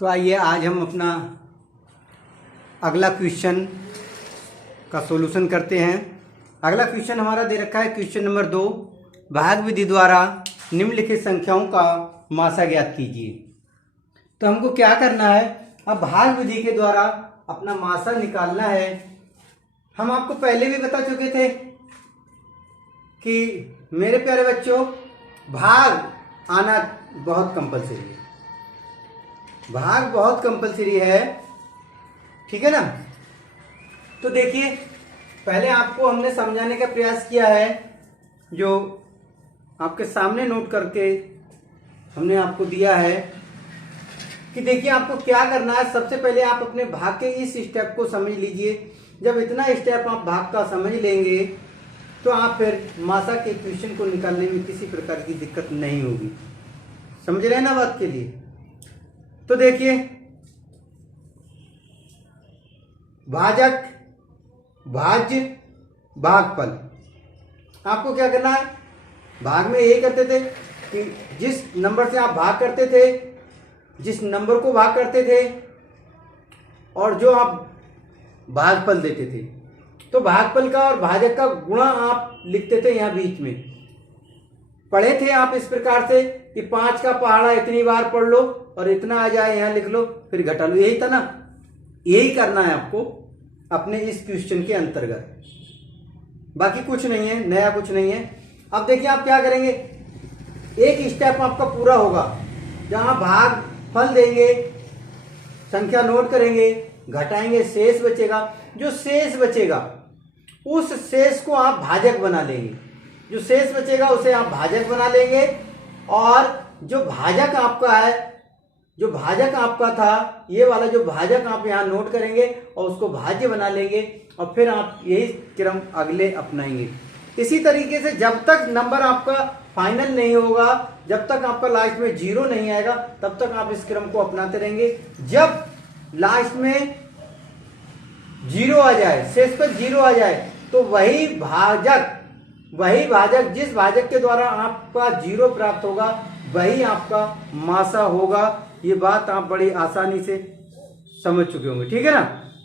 तो आइए आज हम अपना अगला क्वेश्चन का सॉल्यूशन करते हैं। अगला क्वेश्चन हमारा दे रखा है क्वेश्चन नंबर 2, भाग विधि द्वारा निम्नलिखित संख्याओं का मासा ज्ञात कीजिए। तो हमको क्या करना है, अब भाग विधि के द्वारा अपना मासा निकालना है। हम आपको पहले भी बता चुके थे कि मेरे प्यारे बच्चों, भाग आना बहुत कंपलसरी है, भाग बहुत कंपलसरी है, ठीक है ना। तो देखिए, पहले आपको हमने समझाने का प्रयास किया है, जो आपके सामने नोट करके हमने आपको दिया है कि देखिए आपको क्या करना है। सबसे पहले आप अपने भाग के इस स्टेप को समझ लीजिए। जब इतना स्टेप आप भाग का समझ लेंगे तो आप फिर मासा के क्वेश्चन को निकालने में किसी प्रकार की दिक्कत नहीं होगी। समझ रहे हैं ना बात के लिए। तो देखिए, भाजक, भाज्य, भागफल, आपको क्या करना है। भाग में यही करते थे कि जिस नंबर से आप भाग करते थे, जिस नंबर को भाग करते थे और जो आप भागफल देते थे, तो भागफल का और भाजक का गुणा आप लिखते थे। यहां बीच में पढ़े थे आप इस प्रकार से कि 5 का पहाड़ा इतनी बार पढ़ लो और इतना आ जाए यहां लिख लो, फिर घटा लो। यही था ना, यही करना है आपको अपने इस क्वेश्चन के अंतर्गत, बाकी कुछ नहीं है, नया कुछ नहीं है। अब देखिए आप क्या करेंगे, एक स्टेप आपका पूरा होगा जहां भाग फल देंगे, संख्या नोट करेंगे, घटाएंगे, शेष बचेगा। जो शेष बचेगा उस शेष को आप भाजक बना लेंगे, जो शेष बचेगा उसे आप भाजक बना लेंगे, और जो भाजक आपका है, जो भाजक आपका था, ये वाला जो भाजक आप यहां नोट करेंगे और उसको भाज्य बना लेंगे, और फिर आप यही क्रम अगले अपनाएंगे। इसी तरीके से जब तक नंबर आपका फाइनल नहीं होगा, जब तक आपका लास्ट में 0 नहीं आएगा, तब तक आप इस क्रम को अपनाते रहेंगे। जब लास्ट में 0 आ जाए, शेष पर 0 आ जाए, तो वही भाजक जिस भाजक के द्वारा आपका 0 प्राप्त होगा वही आपका मासा होगा। ये बात आप बड़ी आसानी से समझ चुके होंगे, ठीक है ना।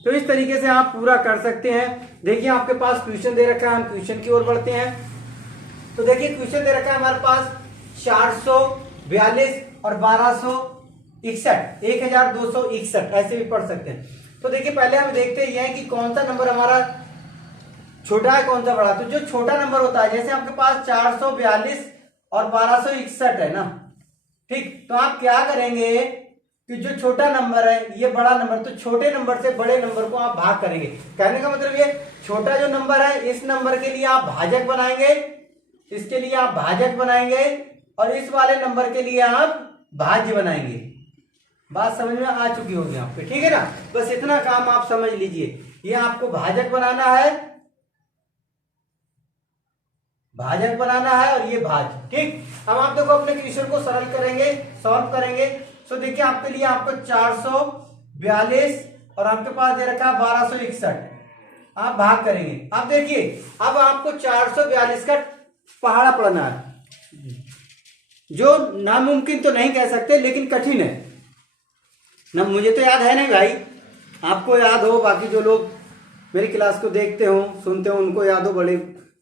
तो इस तरीके से आप पूरा कर सकते हैं। देखिए आपके पास क्वेश्चन दे रखा है, हम क्वेश्चन की ओर बढ़ते हैं। तो देखिए क्वेश्चन दे रखा है हमारे पास 442 और 1261, 1261, ऐसे भी पढ़ सकते हैं। तो देखिए पहले हम देखते हैं कि कौन सा नंबर हमारा छोटा है, कौन सा बड़ा। तो जो छोटा नंबर होता है, जैसे आपके पास 442 और 1261 है ना, ठीक। तो आप क्या करेंगे कि जो छोटा नंबर है ये बड़ा नंबर, तो छोटे नंबर से बड़े नंबर को आप भाग करेंगे। कहने का मतलब ये, छोटा जो नंबर है इस नंबर के लिए आप भाजक बनाएंगे, इसके लिए आप भाजक बनाएंगे, और इस वाले नंबर के लिए आप भाज्य बनाएंगे। बात समझ में आ चुकी होगी आपके, ठीक है ना। बस इतना काम आप समझ लीजिए, ये आपको भाजक बनाना है, भाजक बनाना है, और ये भाज, ठीक। अब आप देखो अपने क्वेश्चन को सरल करेंगे, सॉल्व करेंगे। तो देखिए आपके लिए आपको 442 और आपके पास दे रखा है 1261, आप भाग करेंगे। अब देखिए, अब आपको 442 का पहाड़ा पढ़ना है, जो नामुमकिन तो नहीं कह सकते लेकिन कठिन है ना। मुझे तो याद है नहीं भाई, आपको याद हो, बाकी जो लोग मेरी क्लास को देखते हो, सुनते हो, उनको याद हो, बड़ी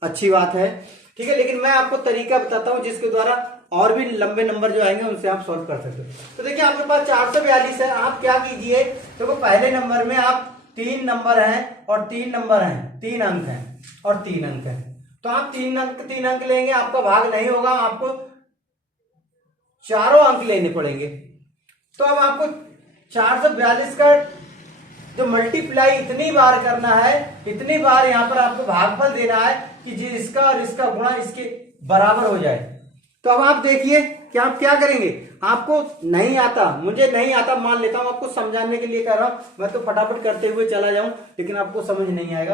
अच्छी बात है, ठीक है। लेकिन मैं आपको तरीका बताता हूं जिसके द्वारा और भी लंबे नंबर जो आएंगे उनसे आप सॉल्व कर सकते हो। तो देखिए आपके पास 442 है, आप क्या कीजिए, तो पहले नंबर में आप 3 नंबर हैं और 3 नंबर हैं, 3 अंक हैं और 3 अंक हैं, तो आप 3 अंक लेंगे। आपका भाग नहीं होगा, आपको चारों अंक लेने पड़ेंगे। तो अब आपको 442 का जो मल्टीप्लाई इतनी बार करना है, इतनी बार यहां पर आपको भागफल देना है कि इसका और इसका गुणा इसके बराबर हो जाए। तो अब आप देखिए कि आप क्या करेंगे। आपको नहीं आता, मुझे नहीं आता, मान लेता हूं, आपको समझाने के लिए कह रहा हूं, मैं तो फटाफट करते हुए चला जाऊं, लेकिन आपको समझ नहीं आएगा,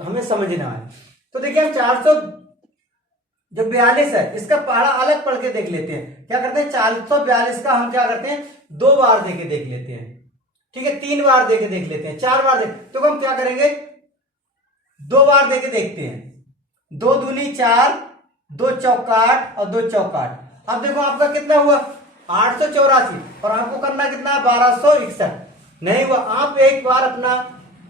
हमें समझना है। तो देखिए हम 442 है, इसका पहाड़ा अलग पढ़ के देख लेते हैं। क्या करते हैं, 442 का हम क्या करते हैं, 2 बार देके देख लेते हैं, ठीक है। 3 बार देके देख लेते हैं, 4 बार तो हम क्या करेंगे, 2 बार देके देखते हैं। 2 दूनी 4, 2 चौक 8 और 2 चौक 8। अब देखो आपका कितना हुआ, 884 और आपको करना कितना है 1261। नहीं हुआ, आप एक बार अपना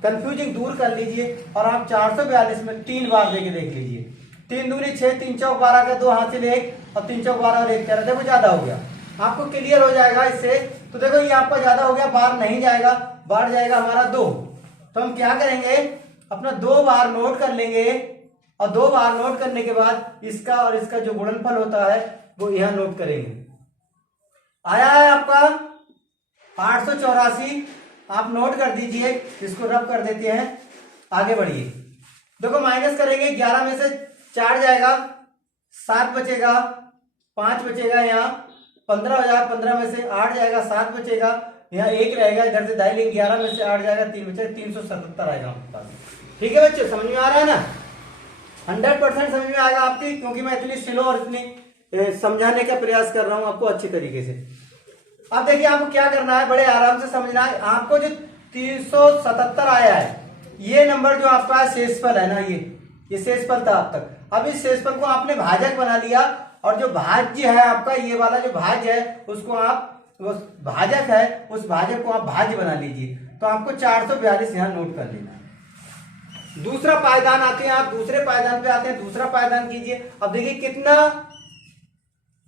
कंफ्यूजिंग दूर कर लीजिए और आप 442 में 3 बार देके देख लीजिए। 3 दूनी 6, 3 चौक 12 का 2 हासिल 1 और 3 चौक 12 और 1 13, देखो ज्यादा हो गया, आपको क्लियर हो जाएगा इससे। तो देखो ये आपका ज्यादा हो गया, बार नहीं जाएगा, बार जाएगा हमारा 2। तो हम क्या करेंगे, अपना 2 बार नोट कर लेंगे और 2 बार नोट करने के बाद इसका और इसका जो गुणनफल होता है वो यहां नोट करेंगे। आया है आपका 884, आप नोट कर दीजिए, इसको रब कर देते हैं, आगे बढ़िए। देखो माइनस करेंगे, 11 में से 4 जाएगा, 7 बचेगा, 5 बचेगा, यहाँ 15 हो जाएगा, 15 में से 8 जाएगा, 7 बचेगा, यहाँ 1 रहेगा, इधर से दाई लेंगे, 11 में से 8 जाएगा, 3 बचेगा, 377 आएगा आपके पास। ठीक है बच्चों, समझ में आ रहा है ना? 100% समझ में आएगा आपकी, क्योंकि मैं इतनी स्लो और इतनी समझाने का प्रयास कर रहा हूं आपको अच्छी तरीके से। अब देखिए आपको क्या करना है, बड़े आराम से समझना है। आपको जो 377 आया है, ये नंबर जो आपका शेषफल है ना, ये शेषफल था अब तक। अब इस शेषफल को आपने भाजक बना लिया और जो भाज्य है आपका, ये वाला जो भाज्य है उसको आप, वो भाजक है, उस भाजक को आप भाज्य बना लीजिए। तो आपको 442 यहां नोट कर लेना है। दूसरा पायदान आते हैं, आप दूसरे पायदान पे आते हैं, दूसरा पायदान कीजिए। अब देखिए कितना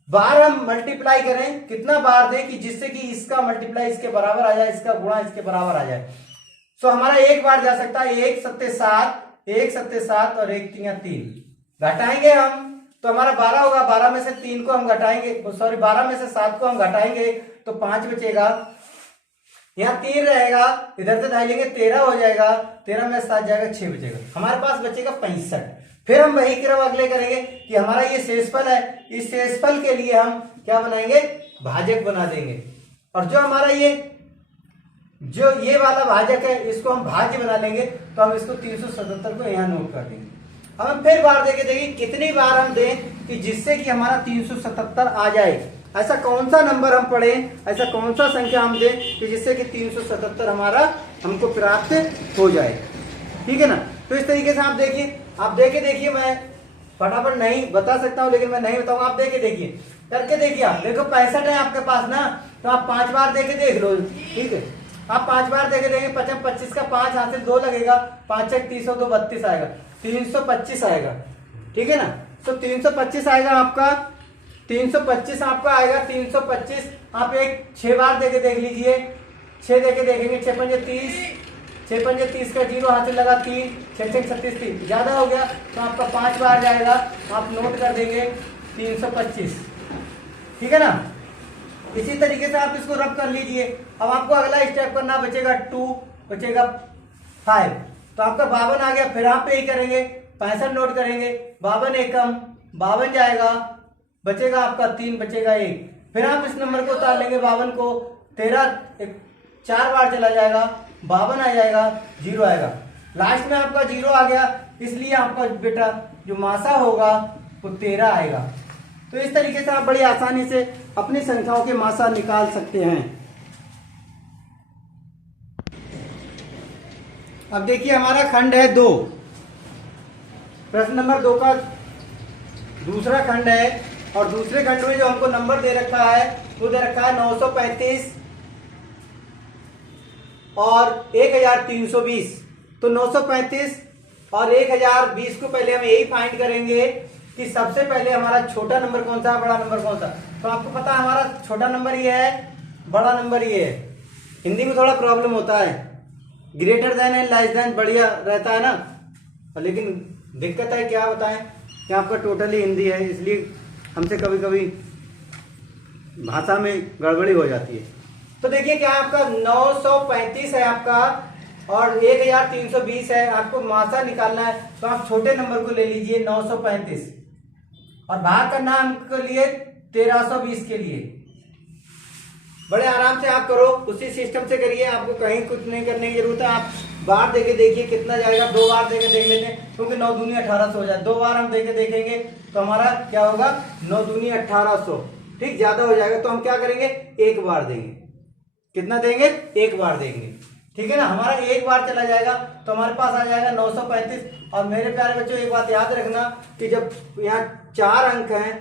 बार हम मल्टीप्लाई करें, कितना बार दें कि जिससे कि इसका मल्टीप्लाई इसके बराबर आ जाए, इसका गुणा इसके बराबर आ जाए। सो हमारा एक बार जा सकता है, 1 7 7, 1 7 7 और 1 3 3 घटाएंगे हम, तो हमारा 12 होगा। 12 में से 3 को हम घटाएंगे, सॉरी 12 में से 7 को हम घटाएंगे तो 5 बचेगा, यहाँ 3 रहेगा, इधर से ढाई लेंगे 13 हो जाएगा, 13 में 7 जाएगा, 6 बचेगा, हमारे पास बचेगा 65। फिर हम वही क्रम अगले करेंगे कि हमारा ये शेषफल है, इस शेषफल के लिए हम क्या बनाएंगे, भाजक बना देंगे। और जो हमारा ये वाला भाजक है, इसको हम भाज्य बना लेंगे। तो हम इसको 377 को यहाँ नोट कर देंगे। अब हम फिर बार देके देखिए कितनी बार हम दें कि जिससे कि हमारा 377 आ जाए। ऐसा कौन सा नंबर हम पढ़ें, ऐसा कौन सा संख्या हम दें कि जिससे कि 377 हमारा हमको प्राप्त हो जाए। ठीक है ना? तो इस तरीके से आप देखिए, आप देखे देखिए, मैं फटाफट नहीं बता सकता हूं लेकिन मैं नहीं बताऊंगा, आप देखे देखिए, करके देखिए। आप देखो 65 है आपके पास ना, तो आप 5 बार देके देख लो। ठीक है, आप 5 बार देके देंगे, 25 का 5 हासिल 2 लगेगा, 5 6 30 2 32 आएगा, 325 आएगा। ठीक है ना? तो 325 आएगा आपका, 325 आपका आएगा। 325 आप एक 6 बार देके देख लीजिए, 6 देके देखेंगे, 6 5 30, 6 5 30 का 0 हासिल लगा 3, 6 6 36 3 ज्यादा हो गया, तो आपका 5 बार जाएगा, आप नोट कर देंगे 325। ठीक है ना? इसी तरीके से आप इसको रब कर लीजिए। अब आपको अगला स्टेप करना, बचेगा 2, बचेगा 5, तो आपका 52 आ गया। फिर आप पे ही करेंगे, 65 नोट करेंगे, 52 एकम 52 जाएगा, बचेगा आपका 3, बचेगा 1। फिर आप इस नंबर को उतार लेंगे 52 को, 13 4 बार चला जाएगा, 52 आ जाएगा, 0 आएगा। लास्ट में आपका 0 आ गया, इसलिए आपका बेटा जो मासा होगा वो 13 आएगा। तो इस तरीके से आप बड़ी आसानी से अपनी संख्याओं के मासा निकाल सकते हैं। अब देखिए हमारा खंड है 2, प्रश्न नंबर 2 का दूसरा खंड है, और दूसरे खंड में जो हमको नंबर दे रखा है वो दे रखा है 935 और 1320। तो 935 और 1020 को पहले हम यही फाइंड करेंगे कि सबसे पहले हमारा छोटा नंबर कौन सा है, बड़ा नंबर कौन सा। तो आपको पता है हमारा छोटा नंबर ये है, बड़ा नंबर ये है। हिंदी में थोड़ा प्रॉब्लम होता है, greater than and less than बढ़िया रहता है ना, लेकिन दिक्कत है क्या बताएं कि आपका टोटली हिंदी है, इसलिए हमसे कभी कभी भाषा में गड़बड़ी हो जाती है। तो देखिए क्या आपका 935 है आपका और 1320 है, आपको मासा निकालना है। तो आप छोटे नंबर को ले लीजिए 935 और भाग करना हमको लिए 1320 के लिए। बड़े आराम से आप करो, उसी सिस्टम से करिए, आपको कहीं कुछ नहीं करने की जरूरत है। आप बार देके देखिए कितना जाएगा, 2 बार देके देख लेते हैं, क्योंकि 9 दूनी 1800 हो जाए। 2 बार हम देके देखेंगे तो हमारा क्या होगा, 9 दूनी 1800। ठीक, ज्यादा हो जाएगा तो हम क्या करेंगे, 1 बार देंगे। कितना देंगे, 1 बार देंगे। ठीक है ना? हमारा 1 बार चला जाएगा तो हमारे पास आ जाएगा 935। और मेरे प्यारे बच्चों एक बात याद रखना कि जब यहाँ 4 अंक हैं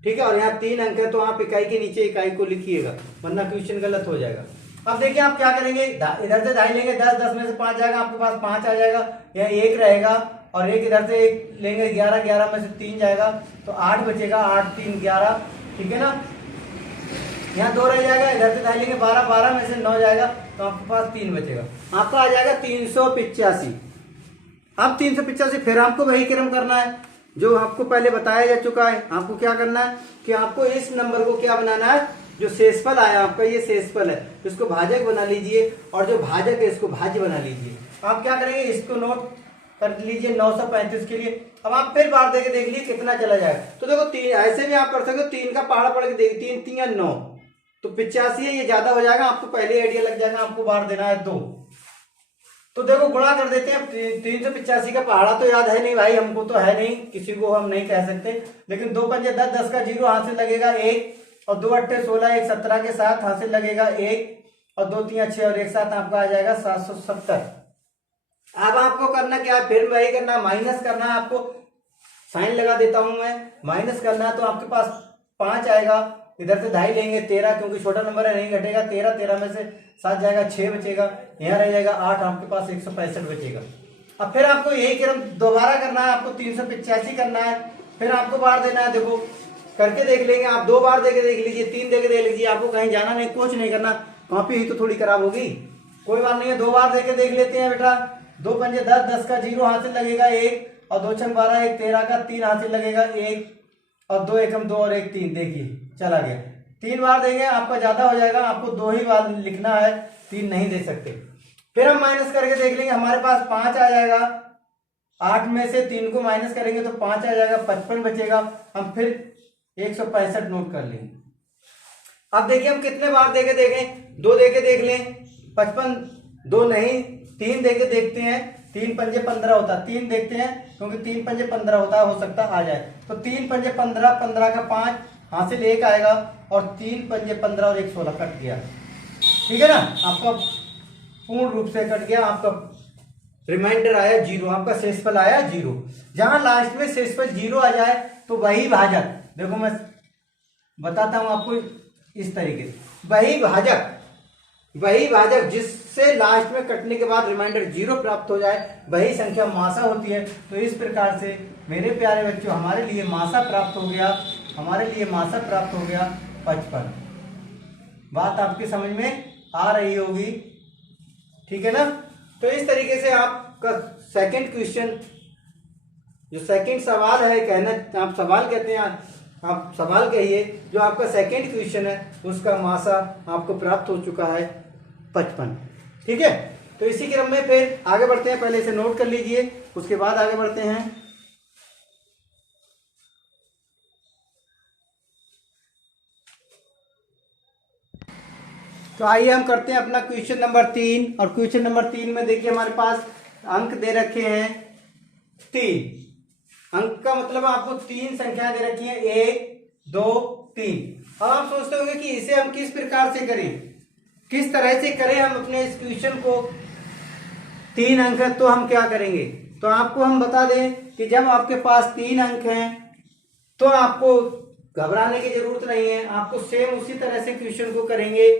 ठीक है, और यहाँ 3 अंक है तो आप इकाई के नीचे इकाई को लिखिएगा, वरना क्वेश्चन गलत हो जाएगा। अब देखिए आप क्या करेंगे, इधर से ढाई लेंगे, 10, 10 में से 5 जाएगा, आपके पास 5 आ जाएगा, यहाँ 1 रहेगा, और एक इधर से एक लेंगे, 11, 11 में से 3 जाएगा, तो 8 बचेगा, 8, 3, 11, ठीक है ना। यहाँ 2 रह जाएगा, इधर से ढाई लेंगे, 12, 12 में से 9 जाएगा, तो आपके पास 3 बचेगा, आपका आ जाएगा 385। अब 385 फिर आपको वही क्रम करना है जो आपको पहले बताया जा चुका है। आपको क्या करना है कि आपको इस नंबर को क्या बनाना है, जो शेषफल आया आपका, ये शेषफल है, इसको भाजक बना लीजिए, और जो भाजक है इसको भाज्य बना लीजिए। आप क्या करेंगे, इसको नोट कर लीजिए 935 के लिए। अब आप फिर बार देके देख लीजिए कितना चला जाएगा। तो देखो 3 ऐसे भी आप कर सकते हो, 3 का पहाड़ा पढ़ के देख, 3 3 9 तो 85 है, ये ज्यादा हो जाएगा, आपको पहले आइडिया लग जाएगा, आपको बार देना है 2। तो देखो गुणा कर देते हैं, 385 का पहाड़ा तो याद है नहीं भाई, हमको तो है नहीं, किसी को हम नहीं कह सकते, लेकिन 2 पंजे 10, 10 का 0 हाथ से लगेगा 1, और 2 अट्ठे 16, 1 17 के साथ हाथ से लगेगा 1, और 2 3 6 और एक साथ आपका आ जाएगा 770। अब आपको करना क्या है, फिर वही करना, माइनस करना है, आपको साइन लगा देता हूं मैं, माइनस करना है, तो आपके पास 5 आएगा, इधर से ढाई लेंगे, 13 क्योंकि छोटा नंबर है नहीं घटेगा, 13, 13 में से 7 जाएगा, 6 बचेगा, यहाँ रह जाएगा 8, आपके पास 165 बचेगा। अब फिर आपको यही क्रम दोबारा करना है, आपको 385 करना है, फिर आपको बार देना है, देखो करके देख लेंगे आप, 2 बार देके देख लीजिए, 3 देके देख लीजिए, आपको कहीं जाना नहीं, कुछ नहीं करना, कॉपी ही तो थोड़ी खराब होगी, कोई बात नहीं है, 2 बार देके देख लेते हैं बेटा। 2 पंजे 10, 10 का 0 हाथ से लगेगा 1, और 2 छंग 12, 1 13 का 3 हाथ से लगेगा 1, और 2 एकम 2 और 1 3, देखिए चला गया। 3 बार देंगे आपका ज्यादा हो जाएगा, आपको 2 ही बार लिखना है, 3 नहीं दे सकते। फिर हम माइनस करके देख लेंगे, हमारे पास 5 आ जाएगा, 8 में से 3 को माइनस करेंगे तो 5 आ जाएगा, 55 बचेगा। हम फिर 165 नोट कर लेंगे। अब देखिए हम कितने बार देके देखें, 2 देके देख लें, 55, 2 नहीं, 3 देके देखते हैं, 3 पंजे 15 होता, 3 देखते हैं क्योंकि 3 पंजे 15 होता, हो सकता आ जाए, तो 3 पंजे 15, 15 का 5 हासिल 1 आएगा, और 3 पंजे 15 और 1 16 कट गया, ठीक है ना, आपका पूर्ण रूप से कट गया, आपका रिमाइंडर आया 0, आपका शेषफल आया 0। जहां लास्ट में शेषफल 0 आ जाए तो वही भाजक, देखो मैं बताता हूं आपको इस तरीके से, वही भाजक जिससे लास्ट में कटने के बाद रिमाइंडर 0 प्राप्त हो जाए, वही संख्या मासा होती है। तो इस प्रकार से मेरे प्यारे बच्चों, हमारे लिए मासा प्राप्त हो गया, 55। बात आपके समझ में आ रही होगी, ठीक है ना। तो इस तरीके से आपका सेकंड क्वेश्चन, जो सेकंड सवाल है, कहना आप सवाल कहते हैं, आप सवाल कहिए, जो आपका सेकंड क्वेश्चन है उसका मासा आपको प्राप्त हो चुका है 55, ठीक है। तो इसी क्रम में फिर आगे बढ़ते हैं, पहले इसे नोट कर लीजिए, उसके बाद आगे बढ़ते हैं। तो आइए हम करते हैं अपना क्वेश्चन नंबर 3, और क्वेश्चन नंबर 3 में देखिए हमारे पास अंक दे रखे हैं 3 अंक का मतलब आपको 3 संख्या दे रखी है, 1 2 3। अब आप सोचते होंगे कि इसे हम किस प्रकार से करें, किस तरह से करें हम अपने इस क्वेश्चन को। 3 अंक है तो हम क्या करेंगे, तो आपको हम बता दें कि जब आपके पास 3 अंक हैं तो आपको घबराने की जरूरत नहीं है, आपको सेम उसी तरह से क्वेश्चन को करेंगे,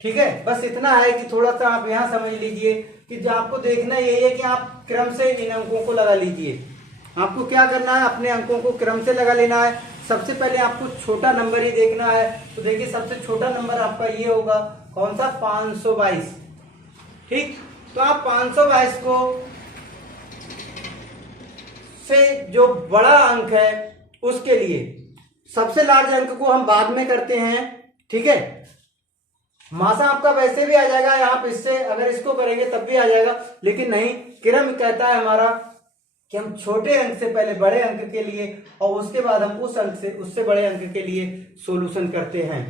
ठीक है। बस इतना है कि थोड़ा सा आप यहां समझ लीजिए कि जो आपको देखना यही है कि आप क्रम से इन अंकों को लगा लीजिए। आपको क्या करना है, अपने अंकों को क्रम से लगा लेना है। सबसे पहले आपको छोटा नंबर ही देखना है, तो देखिए सबसे छोटा नंबर आपका ये होगा, कौन सा, 522, ठीक। तो आप 522 को से जो बड़ा अंक है उसके लिए सबसे लार्ज अंक को हम बाद में करते हैं, ठीक है। मासा आपका वैसे भी आ जाएगा, आप इससे अगर इसको करेंगे तब भी आ जाएगा, लेकिन नहीं, क्रम कहता है हमारा कि हम छोटे अंक से पहले बड़े अंक के लिए, और उसके बाद हम उस अंक से उससे बड़े अंक के लिए सॉल्यूशन करते हैं।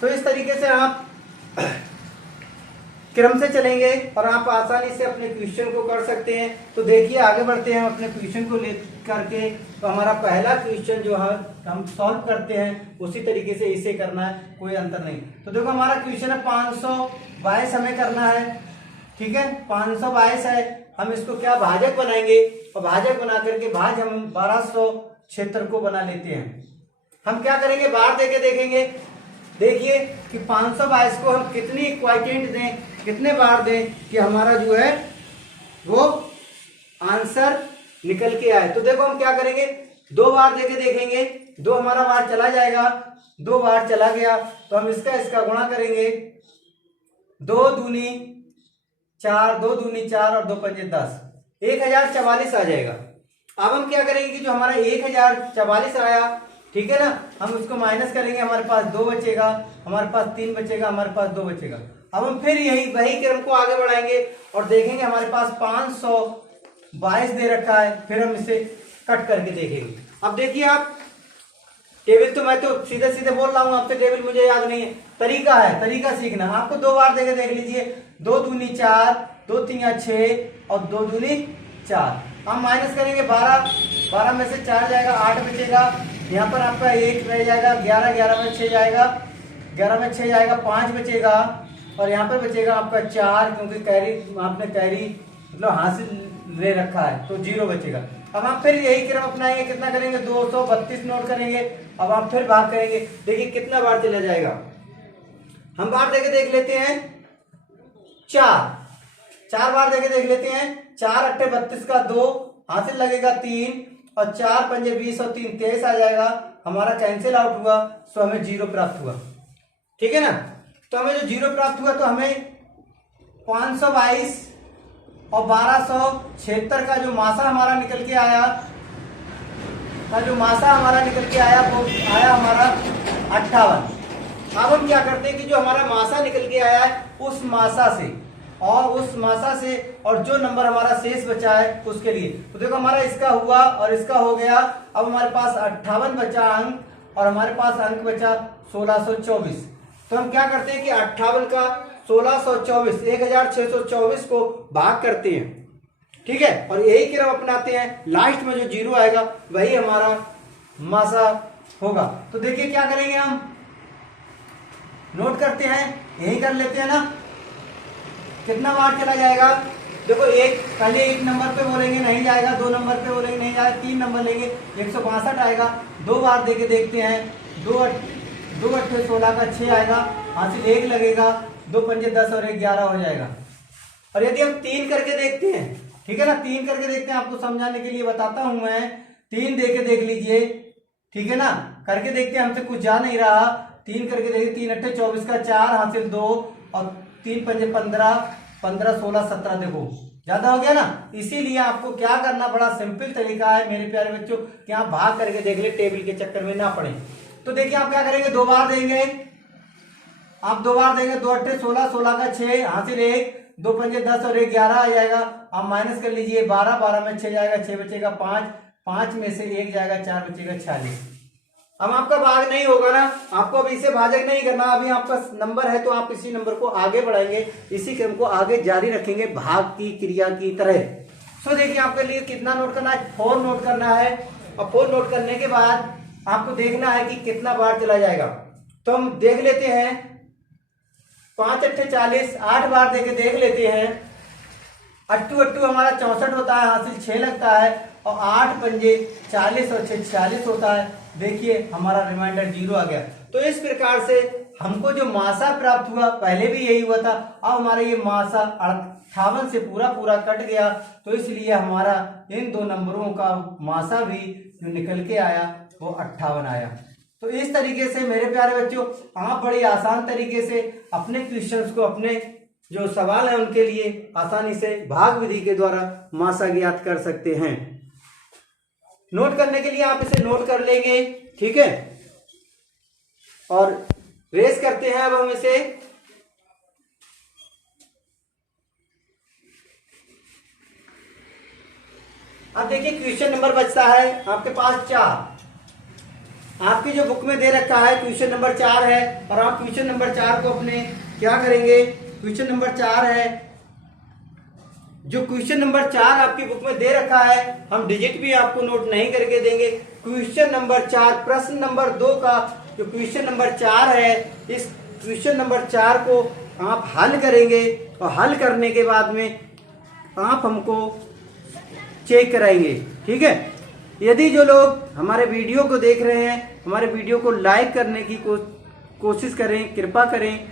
तो इस तरीके से आप क्रम से चलेंगे और आप आसानी से अपने क्वेश्चन को कर सकते हैं। तो देखिए आगे बढ़ते हैं अपने क्वेश्चन को लेकर के। तो हमारा पहला क्वेश्चन जो है हम सॉल्व करते हैं उसी तरीके से इसे करना है, कोई अंतर नहीं। तो देखो हमारा क्वेश्चन है 522 हमें करना है, ठीक है। 522 है, हम इसको क्या भाजक बनाएंगे, और भाजक बना करके भाज हम 1200 क्षेत्र को बना लेते हैं। हम क्या करेंगे, बार देके देखेंगे। देखिए कि 522 को हम कितनी क्वाइटेंट दें, कितने बार दें कि हमारा जो है वो आंसर निकल के आए। तो देखो हम क्या करेंगे, 2 बार देके देखेंगे, 2 हमारा बार चला जाएगा, 2 बार चला गया तो हम इसका गुणा करेंगे, 2 दूनी 4, 2 दूनी 4 और 2 पंजे 10, 1044 आ जाएगा। अब हम क्या करेंगे कि जो हमारा 1044 आया, ठीक है ना, हम उसको माइनस करेंगे, हमारे पास 2 बचेगा, हमारे पास 3 बचेगा, हमारे पास 2 बचेगा। अब हम फिर वही क्रम को आगे बढ़ाएंगे और देखेंगे हमारे पास 522 दे रखा है, फिर हम इसे कट करके देखेंगे। अब देखिए आप टेबल तो मैं तो सीधे सीधे बोल रहा हूं आपसे, टेबल मुझे याद नहीं है, तरीका है, तरीका सीखना। आपको 2 बार देके देख लीजिए, 2 दूनी 4, 2 तीन 6 और 2 दूनी 4। हम माइनस करेंगे 12, 12 में से 4 जाएगा, 8 बचेगा, यहाँ पर आपका 1 रह जाएगा, 11, 11 में 6 जाएगा, 11 में 6 जाएगा, 5 बचेगा और यहाँ पर बचेगा आपका 4, क्योंकि कैरी आपने कैरी मतलब हासिल ले रखा है तो 0 बचेगा। अब आप फिर यही क्रम अपनाएंगे, कितना करेंगे, 232 नोट करेंगे। अब आप फिर भाग करेंगे, देखिए कितना बार चला जाएगा। हम बार देके देख लेते हैं, 4 बार देके देख लेते हैं। 4 अट्ठे 32 का 2 हासिल लगेगा 3 और 4 पंजे 20 और 3 23 आ जाएगा, हमारा कैंसिल आउट हुआ, सो हमें 0 प्राप्त हुआ। ठीक है ना, तो हमें जो 0 प्राप्त हुआ तो हमें 522 और 1276 का जो मासा हमारा निकल के आया, वो आया हमारा 58। अब हम क्या करते हैं कि जो हमारा मासा निकल के आया है उस मासा से और जो नंबर हमारा शेष बचा है उसके लिए, तो देखो हमारा इसका हुआ और इसका हो गया। अब हमारे पास 58 बचा अंक और हमारे पास अंक बचा 1624। तो हम क्या करते हैं कि 58 का 1624 1624 को भाग करते हैं, ठीक है, और यही क्रम अपनाते हैं। लास्ट में जो 0 आएगा वही हमारा मासा होगा। तो देखिए क्या करेंगे, हम नोट करते हैं, यही कर लेते हैं ना, कितना बार चला जाएगा। देखो पहले 1 नंबर पे बोलेंगे नहीं जाएगा, 2 नंबर पे बोलेंगे नहीं जाएगा, 3 नंबर लेंगे 162 आएगा। 2 बार देके देखते हैं, 2 अट्ठे 16 का 6 आएगा, हासिल 1 लगेगा, 2 पंजे 10 और 1 11 हो जाएगा। और यदि हम 3 करके देखते हैं, ठीक है ना, 3 करके देखते हैं, आपको समझाने के लिए बताता हूं मैं। 3 देके देख लीजिए, ठीक है ना, करके देखते हैं, हमसे कुछ जा नहीं रहा। 3 करके देखिए, 3 अट्ठे 24 का 4 हासिल 2 और 3 पंजे 15, 15 16 17, देखो ज्यादा हो गया ना। इसीलिए आपको क्या करना, बड़ा सिंपल तरीका है मेरे प्यारे बच्चों, कि आप भाग करके देख ले, टेबल के चक्कर में ना पड़े। तो देखिए आप क्या करेंगे, 2 बार देंगे, आप 2 बार देंगे, 2 अट्ठे 16, 16 का 6 हासिल 1, 2 पंजे 10 और 1 11 आ जाएगा। आप माइनस कर लीजिए, 12, 12 में 6 जाएगा, 6 बचेगा 5, 5 में से 1 जाएगा, 4 बचेगा 46। अब आपका भाग नहीं होगा ना, आपको अभी इसे भाजक नहीं करना, अभी आपका नंबर है तो आप इसी नंबर को आगे बढ़ाएंगे, इसी क्रम को आगे जारी रखेंगे भाग की क्रिया की तरह। सो देखिए आपके लिए कितना नोट करना है, 4 नोट करना है, और 4 नोट करने के बाद आपको देखना है कि कितना बार चला जाएगा। तो हम देख लेते हैं, 5 अट्ठे 40, 8 बार देके देख लेते हैं। अट्टू अट्टू हमारा 64 होता है, हासिल 6 लगता है, और 8 पंजे 40 और 6 46 होता है। देखिए हमारा रिमाइंडर 0 आ गया। तो इस प्रकार से हमको जो मासा प्राप्त हुआ, पहले भी यही हुआ था, अब हमारा ये मासा 58 से पूरा कट गया, तो इसलिए हमारा इन 2 नंबरों का मासा भी जो निकल के आया वो 58 आया। तो इस तरीके से मेरे प्यारे बच्चों, आप बड़ी आसान तरीके से अपने क्वेश्चंस को, अपने जो सवाल है उनके लिए आसानी से भाग विधि के द्वारा मासा ज्ञात कर सकते हैं। नोट करने के लिए आप इसे नोट कर लेंगे, ठीक है, और रेस करते हैं अब हम इसे। अब देखिए क्वेश्चन नंबर बचता है आपके पास 4। आपकी जो बुक में दे रखा है क्वेश्चन नंबर 4 है, और आप क्वेश्चन नंबर 4 को अपने क्या करेंगे, क्वेश्चन नंबर 4 है, जो क्वेश्चन नंबर 4 आपकी बुक में दे रखा है, हम डिजिट भी आपको नोट नहीं करके देंगे। क्वेश्चन नंबर 4 प्रश्न नंबर 2 का जो क्वेश्चन नंबर 4 है, इस क्वेश्चन नंबर 4 को आप हल करेंगे, और हल करने के बाद में आप हमको चेक कराएंगे, ठीक है। यदि जो लोग हमारे वीडियो को देख रहे हैं, हमारे वीडियो को लाइक करने की कोशिश करें, कृपा करें,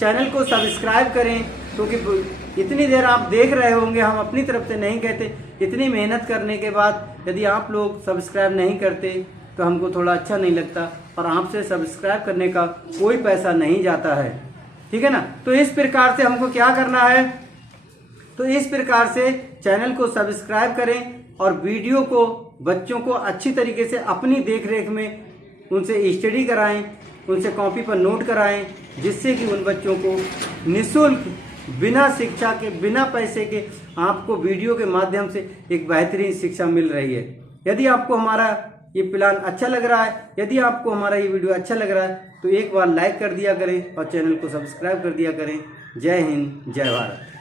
चैनल को सब्सक्राइब करें, क्योंकि इतनी देर आप देख रहे होंगे, हम अपनी तरफ से नहीं कहते, इतनी मेहनत करने के बाद यदि आप लोग सब्सक्राइब नहीं करते तो हमको थोड़ा अच्छा नहीं लगता, और आपसे सब्सक्राइब करने का कोई पैसा नहीं जाता है, ठीक है ना। तो इस प्रकार से हमको क्या करना है, तो इस प्रकार से चैनल को सब्सक्राइब करें और वीडियो को बच्चों को अच्छी तरीके से अपनी देखरेख में उनसे स्टडी कराएं, उनसे कॉपी पर नोट कराएं, जिससे कि उन बच्चों को निःशुल्क, बिना शिक्षा के, बिना पैसे के आपको वीडियो के माध्यम से एक बेहतरीन शिक्षा मिल रही है। यदि आपको हमारा ये प्लान अच्छा लग रहा है, यदि आपको हमारा ये वीडियो अच्छा लग रहा है, तो एक बार लाइक कर दिया करें और चैनल को सब्सक्राइब कर दिया करें। जय हिंद, जय भारत।